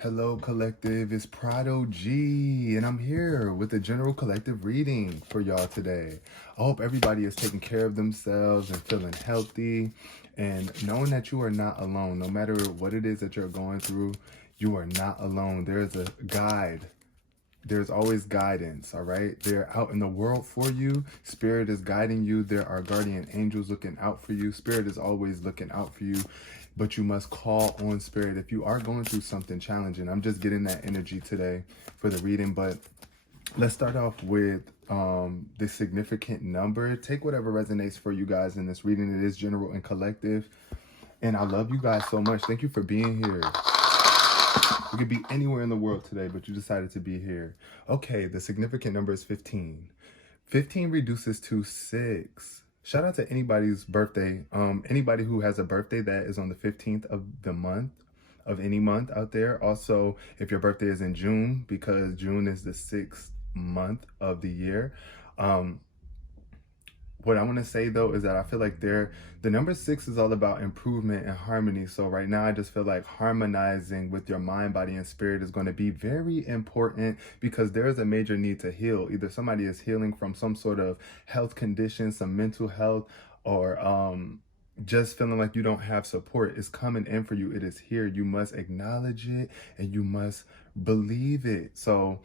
Hello, collective. It's Prado G, and I'm here with a general collective reading for y'all today. I hope everybody is taking care of themselves and feeling healthy and knowing that you are not alone. No matter what it is that you're going through, you are not alone. There's a guide. There's always guidance, all right? They're out in the world for you. Spirit is guiding you. There are guardian angels looking out for you. Spirit is always looking out for you, but you must call on Spirit if you are going through something challenging. I'm just getting that energy today for the reading, but let's start off with the significant number. Take whatever resonates for you guys in this reading. It is general and collective, and I love you guys so much. Thank you for being here. You could be anywhere in the world today, but you decided to be here. Okay, the significant number is 15. 15 reduces to 6. Shout out to anybody's birthday. Anybody who has a birthday that is on the 15th of the month, of any month out there. Also, if your birthday is in June, because June is the 6th month of the year. What I want to say though is that I feel like the number 6 is all about improvement and harmony. So right now I just feel like harmonizing with your mind, body, and spirit is going to be very important because there is a major need to heal. Either somebody is healing from some sort of health condition, some mental health, or just feeling like you don't have support. Is coming in for you. It is here. You must acknowledge it and you must believe it. So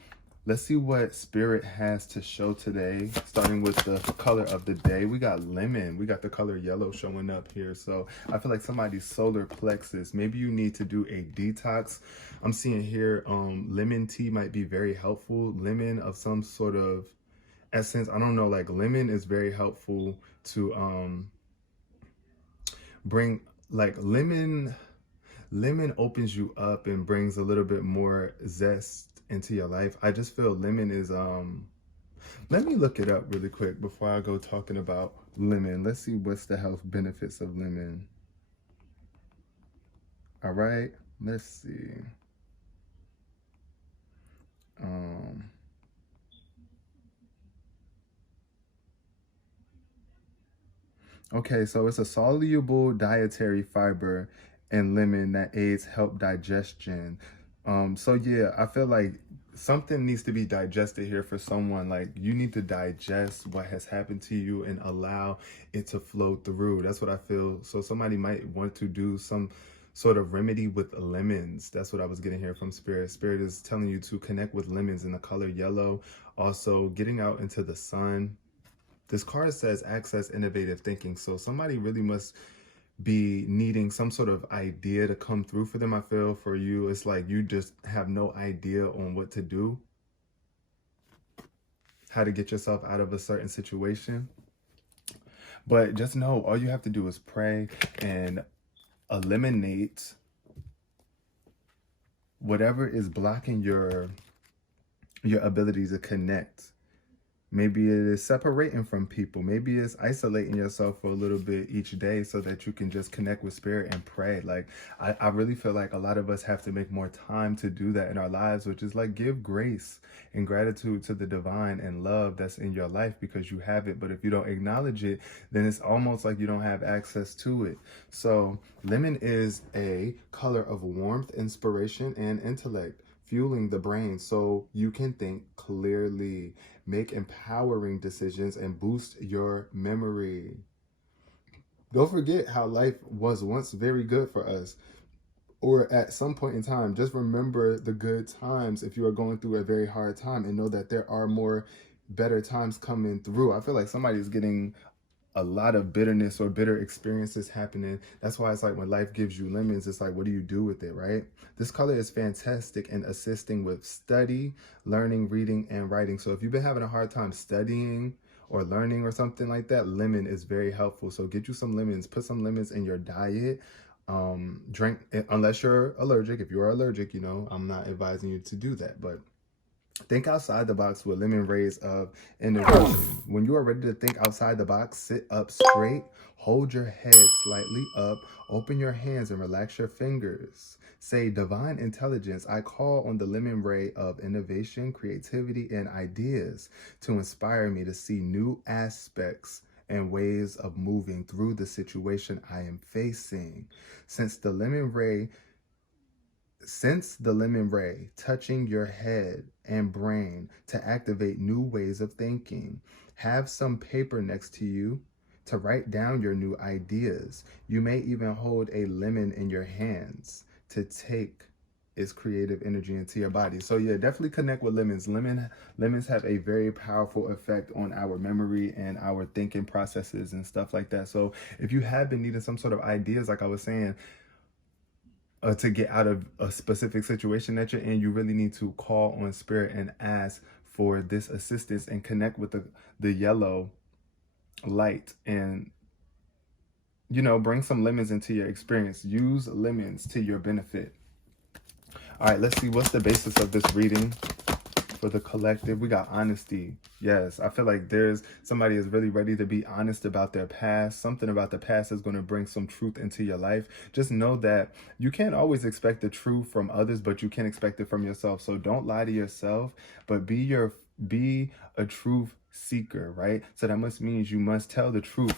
let's see what Spirit has to show today, starting with the color of the day. We got lemon. We got the color yellow showing up here. So I feel like somebody's solar plexus. Maybe you need to do a detox. I'm seeing here lemon tea might be very helpful. Lemon of some sort of essence. I don't know, like lemon is very helpful to bring, like lemon opens you up and brings a little bit more zest into your life. I just feel lemon is let me look it up really quick before I go talking about lemon. Let's see what's the health benefits of lemon. All right, let's see. Okay, so it's a soluble dietary fiber in lemon that aids help digestion. So yeah, I feel like something needs to be digested here for someone. Like you need to digest what has happened to you and allow it to flow through. That's what I feel. So somebody might want to do some sort of remedy with lemons. That's what I was getting here from Spirit. Spirit is telling you to connect with lemons in the color yellow. Also getting out into the sun. This card says access innovative thinking. So somebody really must be needing some sort of idea to come through for them. I feel for you, it's like you just have no idea on what to do, how to get yourself out of a certain situation. But just know all you have to do is pray and eliminate whatever is blocking your ability to connect. Maybe it is separating from people. Maybe it's isolating yourself for a little bit each day so that you can just connect with Spirit and pray. Like, I really feel like a lot of us have to make more time to do that in our lives, which is like give grace and gratitude to the divine and love that's in your life because you have it. But if you don't acknowledge it, then it's almost like you don't have access to it. So lemon is a color of warmth, inspiration, and intellect, fueling the brain so you can think clearly, make empowering decisions, and boost your memory. Don't forget how life was once very good for us, or at some point in time. Just remember the good times if you are going through a very hard time and know that there are more better times coming through. I feel like somebody's getting a lot of bitterness or bitter experiences happening. That's why it's like when life gives you lemons, it's like, what do you do with it, right? This color is fantastic in assisting with study, learning, reading, and writing. So if you've been having a hard time studying or learning or something like that, lemon is very helpful. So get you some lemons, put some lemons in your diet. Drink, unless you're allergic. If you are allergic, you know, I'm not advising you to do that, but think outside the box with lemon rays of innovation. When you are ready to think outside the box, sit up straight, hold your head slightly up, open your hands and relax your fingers. Say, divine intelligence, I call on the lemon ray of innovation, creativity, and ideas to inspire me to see new aspects and ways of moving through the situation I am facing. Since the lemon ray Sense the lemon ray touching your head and brain to activate new ways of thinking. Have some paper next to you to write down your new ideas. You may even hold a lemon in your hands to take its creative energy into your body. So yeah, definitely connect with lemons. Lemons have a very powerful effect on our memory and our thinking processes and stuff like that. So if you have been needing some sort of ideas, like I was saying, to get out of a specific situation that you're in, you really need to call on spirit and ask for this assistance and connect with the yellow light, and bring some lemons into your experience. Use lemons to your benefit. All right, let's see what's the basis of this reading for the collective. We got honesty. Yes, I feel like there's somebody is really ready to be honest about their past. Something about the past is going to bring some truth into your life. Just know that you can't always expect the truth from others, but you can expect it from yourself. So don't lie to yourself, but be a truth seeker, right? So that must means you must tell the truth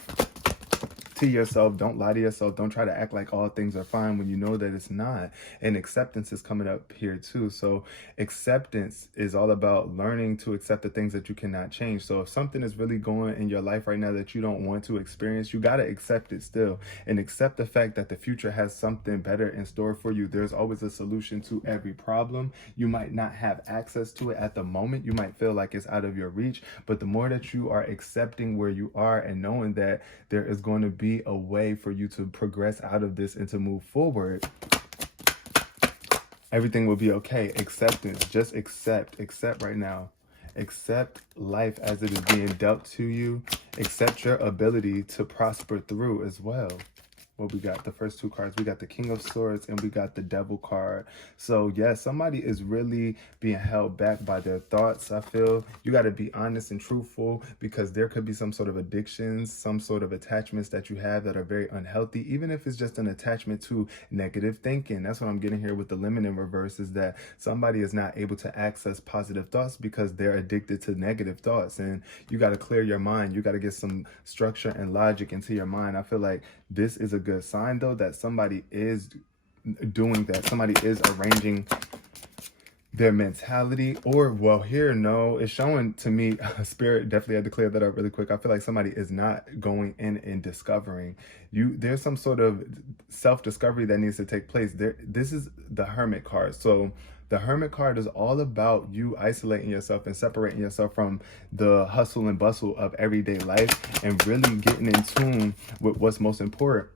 to yourself. Don't lie to yourself. Don't try to act like all things are fine when you know that it's not. And acceptance is coming up here too. So acceptance is all about learning to accept the things that you cannot change. So if something is really going in your life right now that you don't want to experience, you got to accept it still, and accept the fact that the future has something better in store for you. There's always a solution to every problem. You might not have access to it at the moment. You might feel like it's out of your reach, but the more that you are accepting where you are and knowing that there is going to be a way for you to progress out of this and to move forward, everything will be okay. Acceptance. Just accept right now. Accept life as it is being dealt to you. Accept your ability to prosper through as well. What we got? The first two cards, we got the King of Swords and we got the Devil card. So yeah, somebody is really being held back by their thoughts. I feel you got to be honest and truthful, because there could be some sort of addictions, some sort of attachments that you have that are very unhealthy, even if it's just an attachment to negative thinking. That's what I'm getting here with the lemon in reverse, is that somebody is not able to access positive thoughts because they're addicted to negative thoughts. And you got to clear your mind. You got to get some structure and logic into your mind. I feel like this is a good sign though, that somebody is doing that. Somebody is arranging their mentality, or well, here, no, it's showing to me, spirit definitely had to clear that up really quick. I feel like somebody is not going in and discovering there's some sort of self-discovery that needs to take place there. This is the Hermit card. So the Hermit card is all about you isolating yourself and separating yourself from the hustle and bustle of everyday life and really getting in tune with what's most important,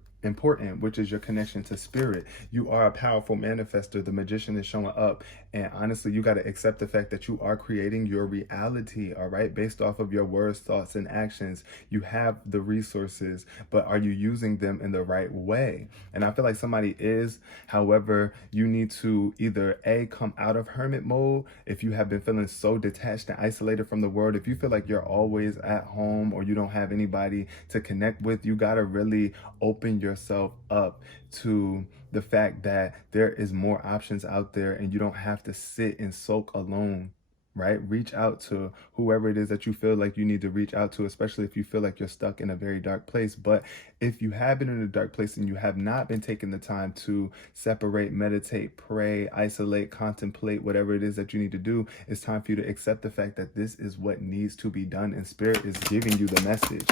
which is your connection to spirit. You are a powerful manifester. The magician is showing up, and honestly, you got to accept the fact that you are creating your reality, all right, based off of your words, thoughts, and actions. You have the resources, but are you using them in the right way? And I feel like somebody is. However, you need to either come out of hermit mode if you have been feeling so detached and isolated from the world. If you feel like you're always at home or you don't have anybody to connect with, you got to really open yourself up to the fact that there is more options out there and you don't have to sit and soak alone, right? Reach out to whoever it is that you feel like you need to reach out to, especially if you feel like you're stuck in a very dark place. But if you have been in a dark place and you have not been taking the time to separate, meditate, pray, isolate, contemplate, whatever it is that you need to do, it's time for you to accept the fact that this is what needs to be done, and spirit is giving you the message.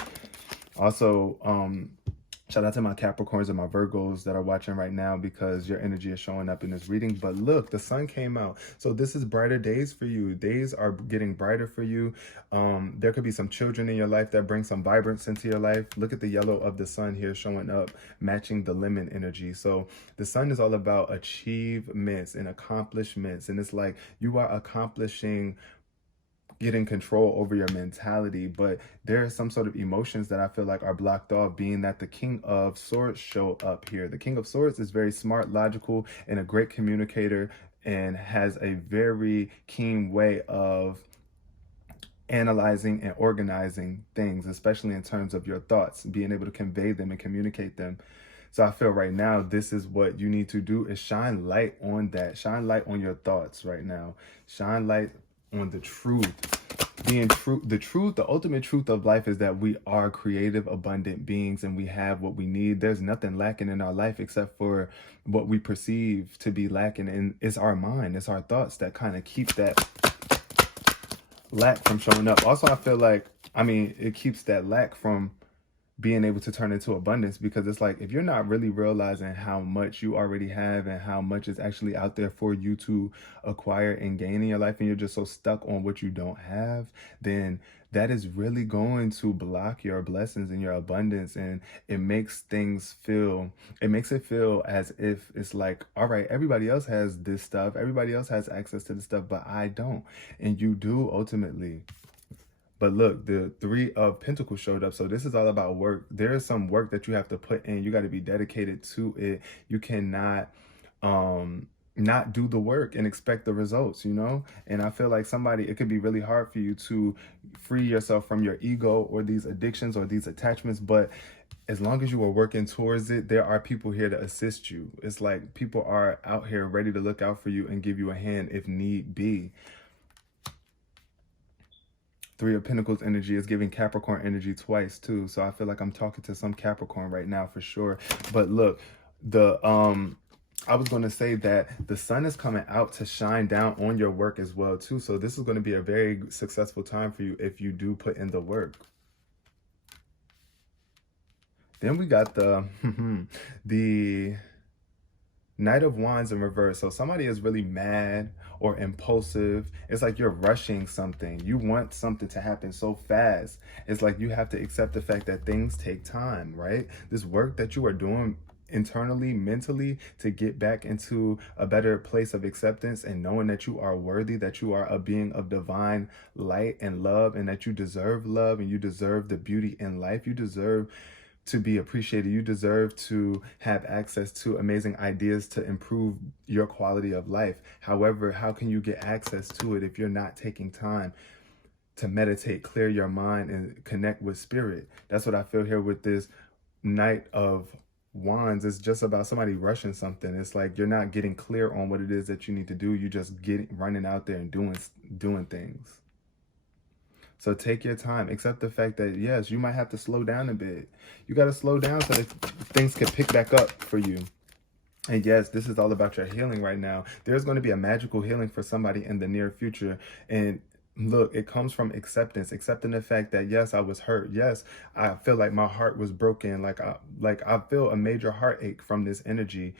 Also, shout out to my Capricorns and my Virgos that are watching right now, because your energy is showing up in this reading. But look, the sun came out. So this is brighter days for you. Days are getting brighter for you. There could be some children in your life that bring some vibrance into your life. Look at the yellow of the sun here showing up, matching the lemon energy. So the sun is all about achievements and accomplishments. And it's like you are accomplishing, getting control over your mentality, but there are some sort of emotions that I feel like are blocked off, being that the King of Swords show up here. The King of Swords is very smart, logical, and a great communicator, and has a very keen way of analyzing and organizing things, especially in terms of your thoughts, being able to convey them and communicate them. So I feel right now, this is what you need to do, is shine light on that. Shine light on your thoughts right now. Shine light on the truth. being true, the ultimate truth of life is that we are creative, abundant beings, and we have what we need. There's nothing lacking in our life except for what we perceive to be lacking, and it's our mind, it's our thoughts that kind of keep that lack from showing up. Also, I feel like, I mean, it keeps that lack from being able to turn into abundance, because it's like if you're not really realizing how much you already have and how much is actually out there for you to acquire and gain in your life, and you're just so stuck on what you don't have, then that is really going to block your blessings and your abundance. And it makes it feel as if it's like, all right, everybody else has this stuff, everybody else has access to this stuff, but I don't. And you do ultimately. But look, the Three of Pentacles showed up. So this is all about work. There is some work that you have to put in. You got to be dedicated to it. You cannot not do the work and expect the results, you know? And I feel like it could be really hard for you to free yourself from your ego or these addictions or these attachments. But as long as you are working towards it, there are people here to assist you. It's like people are out here ready to look out for you and give you a hand if need be. Three of Pentacles energy is giving Capricorn energy twice too. So I feel like I'm talking to some Capricorn right now for sure. But look, I was going to say that the sun is coming out to shine down on your work as well too. So this is going to be a very successful time for you if you do put in the work. Then we got the the Knight of Wands in reverse. So somebody is really mad or impulsive. It's like you're rushing something. You want something to happen so fast. It's like you have to accept the fact that things take time, right? This work that you are doing internally, mentally, to get back into a better place of acceptance and knowing that you are worthy, that you are a being of divine light and love, and that you deserve love and you deserve the beauty in life. You deserve to be appreciated. You deserve to have access to amazing ideas to improve your quality of life. However, how can you get access to it if you're not taking time to meditate, clear your mind, and connect with spirit? That's what I feel here with this Knight of Wands. It's just about somebody rushing something. It's like you're not getting clear on what it is that you need to do. You just running out there and doing things. So take your time. Accept the fact that, yes, you might have to slow down a bit. You got to slow down so that things can pick back up for you. And yes, this is all about your healing right now. There's going to be a magical healing for somebody in the near future. And look, it comes from acceptance, accepting the fact that, yes, I was hurt. Yes, I feel like my heart was broken. Like I feel a major heartache from this energy.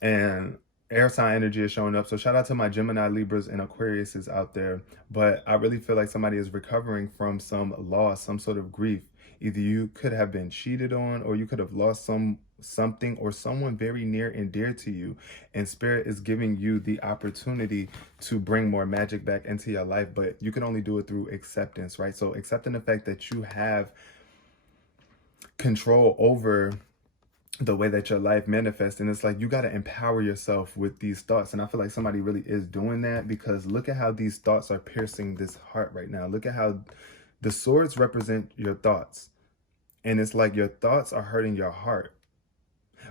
And air sign energy is showing up. So shout out to my Gemini, Libras, and Aquariuses out there. But I really feel like somebody is recovering from some loss, some sort of grief. Either you could have been cheated on, or you could have lost something or someone very near and dear to you. And Spirit is giving you the opportunity to bring more magic back into your life. But you can only do it through acceptance, right? So accepting the fact that you have control over the way that your life manifests. And it's like you got to empower yourself with these thoughts. And I feel like somebody really is doing that, because look at how these thoughts are piercing this heart right now. Look at how the swords represent your thoughts, and it's like your thoughts are hurting your heart.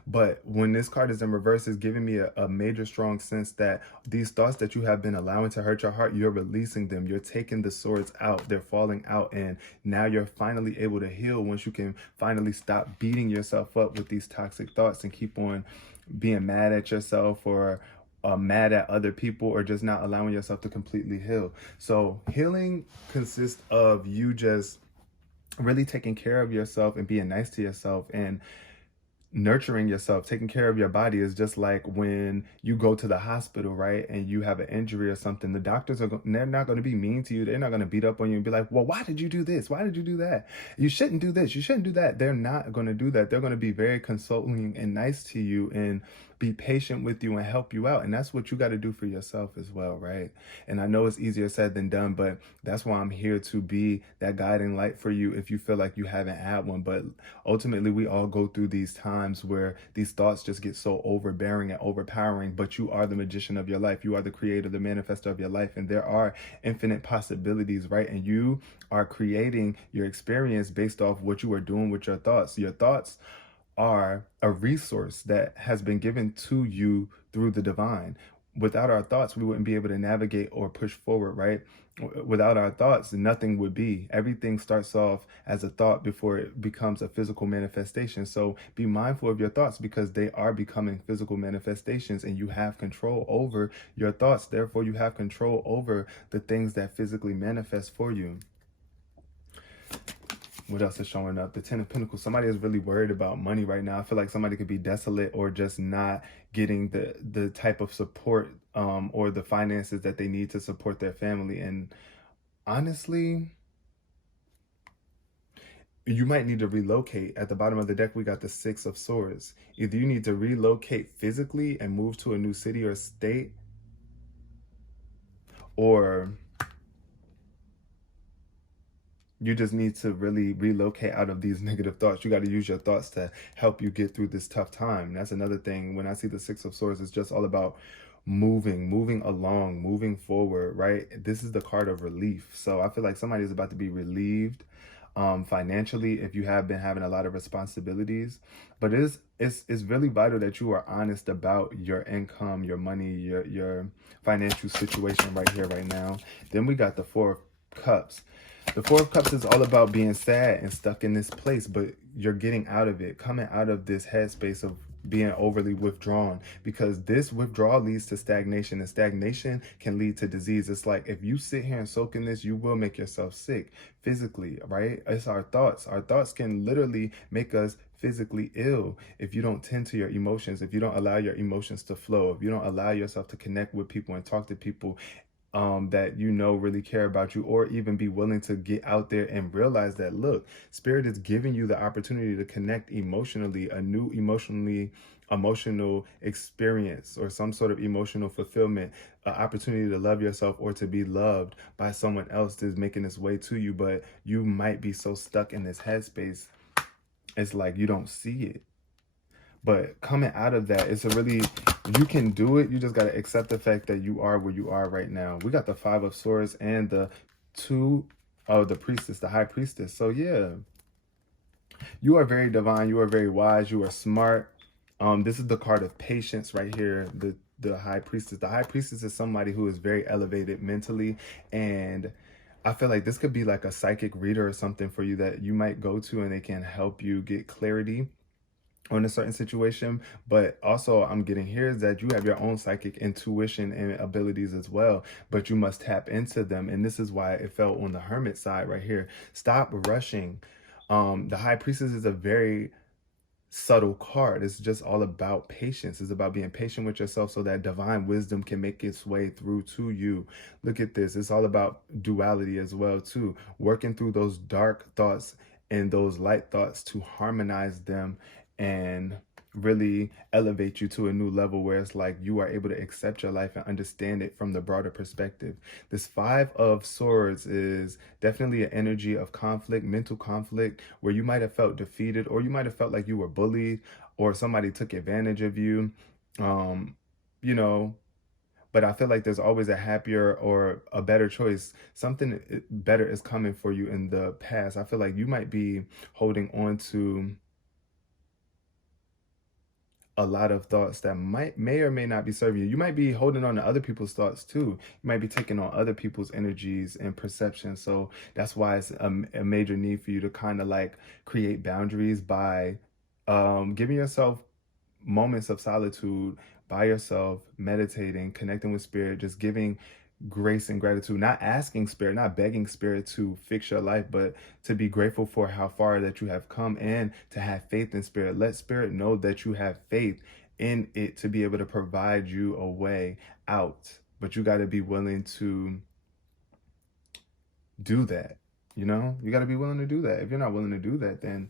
But when this card is in reverse, it's giving me a major strong sense that these thoughts that you have been allowing to hurt your heart, you're releasing them. You're taking the swords out. They're falling out. And now you're finally able to heal once you can finally stop beating yourself up with these toxic thoughts and keep on being mad at yourself or mad at other people, or just not allowing yourself to completely heal. So healing consists of you just really taking care of yourself and being nice to yourself and nurturing yourself. Taking care of your body is just like when you go to the hospital, right, and you have an injury or something. The doctors they're not going to be mean to you. They're not going to beat up on you and be like, well, why did you do this? Why did you do that? You shouldn't do this. You shouldn't do that. They're not going to do that. They're going to be very consoling and nice to you and be patient with you and help you out. And that's what you got to do for yourself as well, right? And I know it's easier said than done, but that's why I'm here to be that guiding light for you if you feel like you haven't had one. But ultimately, we all go through these times where these thoughts just get so overbearing and overpowering, but you are the magician of your life. You are the creator, the manifestor of your life, and there are infinite possibilities, right? And you are creating your experience based off what you are doing with your thoughts. Your thoughts are a resource that has been given to you through the divine. without our thoughts, we wouldn't be able to navigate or push forward, right? Without our thoughts, nothing would be. Everything starts off as a thought before it becomes a physical manifestation. So be mindful of your thoughts, because they are becoming physical manifestations, and you have control over your thoughts. Therefore, you have control over the things that physically manifest for you. What else is showing up? The Ten of Pentacles. Somebody is really worried about money right now. I feel like somebody could be desolate or just not getting the type of support or the finances that they need to support their family. And honestly, you might need to relocate. At the bottom of the deck, we got the Six of Swords. Either you need to relocate physically and move to a new city or state, or you just need to really relocate out of these negative thoughts. You got to use your thoughts to help you get through this tough time. That's another thing. When I see the Six of Swords, it's just all about moving along, moving forward, right? This is the card of relief. So I feel like somebody is about to be relieved financially if you have been having a lot of responsibilities. But it's really vital that you are honest about your income, your money, your financial situation right here, right now. Then we got the Four of Cups. The Four of Cups is all about being sad and stuck in this place, but you're getting out of it, coming out of this headspace of being overly withdrawn, because this withdrawal leads to stagnation, and stagnation can lead to disease. It's like if you sit here and soak in this, you will make yourself sick physically, right? It's our thoughts. Our thoughts can literally make us physically ill if you don't tend to your emotions, if you don't allow your emotions to flow, if you don't allow yourself to connect with people and talk to people that you know really care about you, or even be willing to get out there and realize that, look, Spirit is giving you the opportunity to connect emotionally, a new emotional experience, or some sort of emotional fulfillment, an opportunity to love yourself or to be loved by someone else that's making its way to you. But you might be so stuck in this headspace, it's like you don't see it. But coming out of that, it's a really, you can do it. You just got to accept the fact that you are where you are right now. We got the Five of Swords and the Two of the Priestess, the High Priestess. So yeah, you are very divine. You are very wise. You are smart. This is the card of patience right here. The High Priestess. The High Priestess is somebody who is very elevated mentally, and I feel like this could be like a psychic reader or something for you that you might go to, and they can help you get clarity on a certain situation. But also I'm getting here is that you have your own psychic intuition and abilities as well, but you must tap into them. And this is why it fell on the Hermit side right here. Stop rushing. The High Priestess is a very subtle card. It's just all about patience. It's about being patient with yourself so that divine wisdom can make its way through to you. Look at this. It's all about duality as well too. Working through those dark thoughts and those light thoughts to harmonize them and really elevate you to a new level where it's like you are able to accept your life and understand it from the broader perspective. This Five of Swords is definitely an energy of conflict, mental conflict, where you might have felt defeated, or you might have felt like you were bullied, or somebody took advantage of you, you know. But I feel like there's always a happier or a better choice. Something better is coming for you in the past. I feel like you might be holding on to a lot of thoughts that may or may not be serving you. You might be holding on to other people's thoughts too. You might be taking on other people's energies and perceptions. So that's why it's a major need for you to kind of like create boundaries by giving yourself moments of solitude by yourself, meditating, connecting with Spirit, just giving grace and gratitude, not asking Spirit, not begging Spirit to fix your life, but to be grateful for how far that you have come, and to have faith in Spirit. Let Spirit know that you have faith in it to be able to provide you a way out. But you got to be willing to do that. You know, you got to be willing to do that. If you're not willing to do that, then,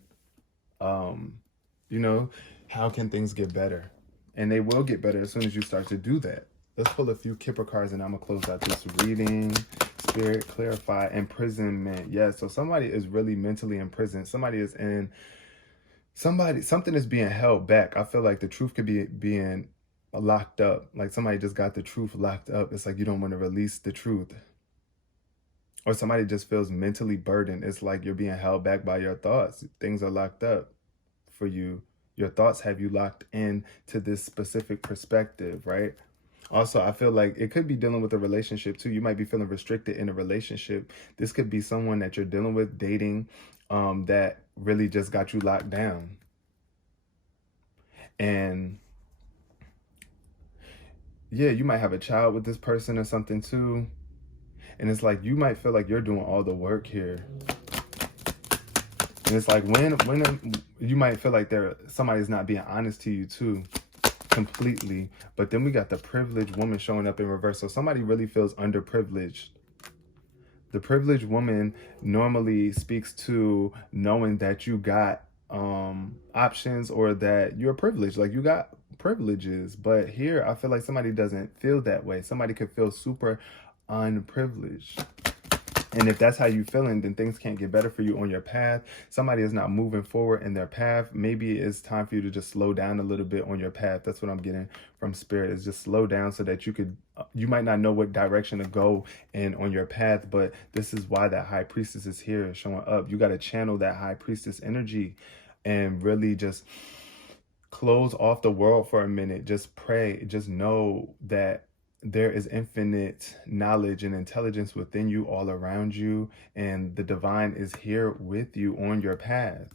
you know, how can things get better? And they will get better as soon as you start to do that. Let's pull a few Kipper cards and I'm going to close out this reading. Spirit, clarify. Imprisonment. Yes, so somebody is really mentally imprisoned. Somebody is in, something is being held back. I feel like the truth could be being locked up. Like somebody just got the truth locked up. It's like you don't want to release the truth. Or somebody just feels mentally burdened. It's like you're being held back by your thoughts. Things are locked up for you. Your thoughts have you locked in to this specific perspective, right? Also, I feel like it could be dealing with a relationship too. You might be feeling restricted in a relationship. This could be someone that you're dealing with, dating, that really just got you locked down. And yeah, you might have a child with this person or something too. And it's like you might feel like you're doing all the work here. And it's like when you might feel like somebody's not being honest to you too, completely. But then we got the privileged woman showing up in reverse. So somebody really feels underprivileged. The privileged woman normally speaks to knowing that you got options, or that you're privileged, like you got privileges. But here I feel like somebody doesn't feel that way. Somebody could feel super unprivileged. And if that's how you feeling, then things can't get better for you on your path. Somebody is not moving forward in their path. Maybe it's time for you to just slow down a little bit on your path. That's what I'm getting from spirit, is just slow down so that you might not know what direction to go in on your path. But this is why that high priestess is here showing up. You got to channel that high priestess energy and really just close off the world for a minute. Just pray. Just know that there is infinite knowledge and intelligence within you, all around you, and the divine is here with you on your path.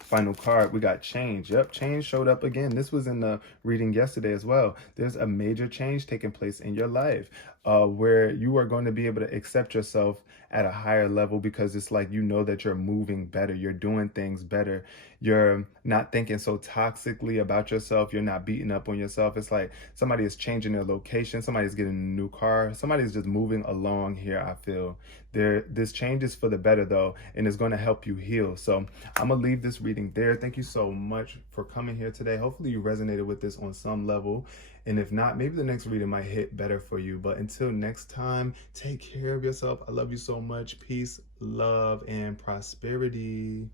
Final card, we got change. Yep, change showed up again. This was in the reading yesterday as well. There's a major change taking place in your life, where you are going to be able to accept yourself at a higher level, because it's like you know that you're moving better, you're doing things better, you're not thinking so toxically about yourself, you're not beating up on yourself. It's like somebody is changing their location, somebody's getting a new car, somebody's just moving along here. I feel this change is for the better though, and it's going to help you heal. So I'm gonna leave this reading there. Thank you so much for coming here today. Hopefully you resonated with this on some level, and if not, maybe the next reading might hit better for you. But until next time, take care of yourself. I love you so much. Peace, love, and prosperity.